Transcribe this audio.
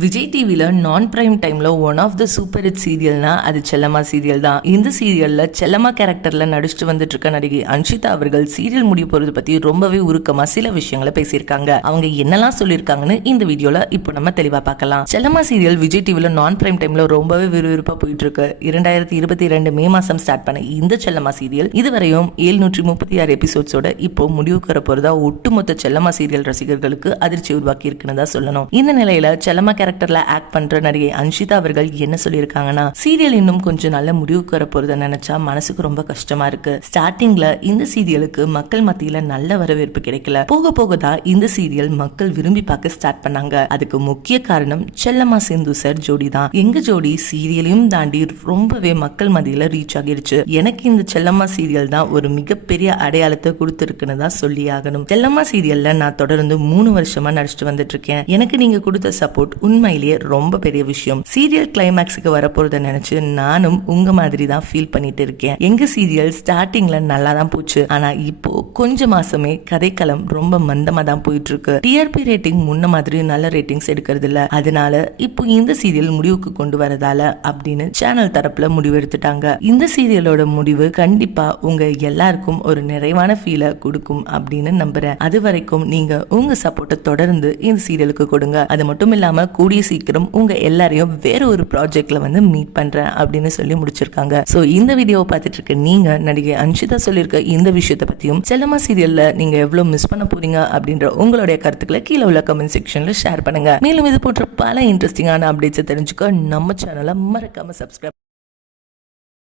விஜய் டிவியில் நான் பிரைம் டைமில் one of the super hit சீரியல்னா அது செல்லம்மா சீரியல் தான். இந்த சீரியலில் செல்லம்மா கேரக்டரில் நடிச்சுட்டு வந்துட்டு இருக்க நடிகை அன்ஷிதா அவர்கள் சீரியல் முடிய போகிறது பற்றி ரொம்பவே உருக்கமாக சில விஷயங்களை பேசியிருக்காங்க. அவங்க என்னெல்லாம் சொல்லியிருக்காங்கன்னு இந்த வீடியோவில் இப்போ நம்ம தெளிவா பார்க்கலாம். செல்லம்மா சீரியல் விஜய் டிவியில் நான் பிரைம் டைமில் ரொம்பவே விறுவிறுப்பாக போயிட்டு இருக்கு இரண்டாயிரத்தி இருபத்தி ரெண்டு மே மாதம் ஸ்டார்ட் பண்ண இந்த செல்லம்மா சீரியல் இதுவரையும் எழுநூற்றி முப்பத்தி ஆறு எபிசோட்ஸோட இப்போ முடிவுக்கு வர ஒட்டுமொத்த செல்லம்மா சீரியல் ரசிகர்களுக்கு அதிர்ச்சி உருவாக்கி இருக்குன்னு தான் சொல்லணும். இந்த நிலையில் செல்லம்மா கேரக்டர்ல ஆக்ட் பண்ற நடிகை அன்ஷிதா அவர்கள் என்ன சொல்லியிருக்காங்கன்னா சீரியல் இன்னும் கொஞ்சம் நல்ல முடிவுக்கு வர போறத நினைச்சா மனசுக்கு ரொம்ப கஷ்டமா இருக்கு. ஸ்டார்டிங்ல இந்த சீரியலுக்கு மக்கள் மத்தியில நல்ல வரவேற்பு கிடைக்கல. போக போக தான் இந்த சீரியல் மக்கள் விரும்பி பார்க்க ஸ்டார்ட் பண்ணாங்க. அதுக்கு முக்கிய காரணம் செல்லம்மா சிந்து சார் ஜோடி தான். எங்க ஜோடி சீரியலையும் தாண்டி ரொம்பவே மக்கள் மத்தியில ரீச் ஆகிருச்சு எனக்கு இந்த செல்லம்மா சீரியல் தான் ஒரு மிகப்பெரிய அடையாளத்தை கொடுத்துருக்குன்னு தான் சொல்லி ஆகணும். செல்லம்மா சீரியல்ல நான் தொடர்ந்து மூணு வருஷமா நடிச்சிட்டு வந்துட்டு இருக்கேன். எனக்கு நீங்க கொடுத்த சப்போர்ட் உண்மையிலேயே ரொம்ப பெரிய விஷயம். சீரியல் கிளைமேக்ஸுக்கு வரப்போறத நினைச்சு நானும் உங்க மாதிரி தான் ஃபீல் பண்ணிட்டு இருக்கேன். எங்க சீரியல் ஸ்டார்டிங்ல நல்லா தான் போச்சு. ஆனா இப்போ கொஞ்ச மாசமே கதைக்களம் ரொம்ப மந்தமா தான் போயிட்டு இருக்கு டிஆர்பி ரேட்டிங் முன்ன மாதிரி நல்ல ரேட்டிங்ஸ் எடுக்கிறது இல்ல அதனால இப்போ இந்த சீரியல் முடிவுக்கு கொண்டு வரதால அப்படின்னு சேனல் தரப்புல முடிவு எடுத்துட்டாங்க. இந்த சீரியலோட முடிவு கண்டிப்பா உங்க எல்லாருக்கும் ஒரு நிறைவான ஃபீலை கொடுக்கும் அப்படின்னு நம்புறேன். அது வரைக்கும் நீங்க உங்க சப்போர்ட்டை தொடர்ந்து இந்த சீரியலுக்கு கொடுங்க. அது மட்டும் இல்லாம கூடிய சீக்கிரம் உங்க எல்லாரையும் வேற ஒரு ப்ராஜெக்ட்ல வந்து மீட் பண்றேன் அப்படின்னு சொல்லி முடிச்சிருக்காங்க. சோ இந்த வீடியோவை பார்த்துட்டு இருக்க நீங்க நடிகை அன்ஷிதா சொல்லியிருக்க இந்த விஷயத்தை பத்தியும் செல்லமா சீரியல்ல நீங்க எவ்வளவு மிஸ் பண்ண போறீங்க அப்படின்ற உங்களுடைய கருத்துக்களை கீழே உள்ள கமெண்ட் செக்ஷன்ல ஷேர் பண்ணுங்க. மேலும் இது போன்ற பல இன்ட்ரெஸ்டிங்கான அப்டேட்ஸை தெரிஞ்சுக்க நம்ம சேனலை மறக்காம சப்ஸ்கிரைப்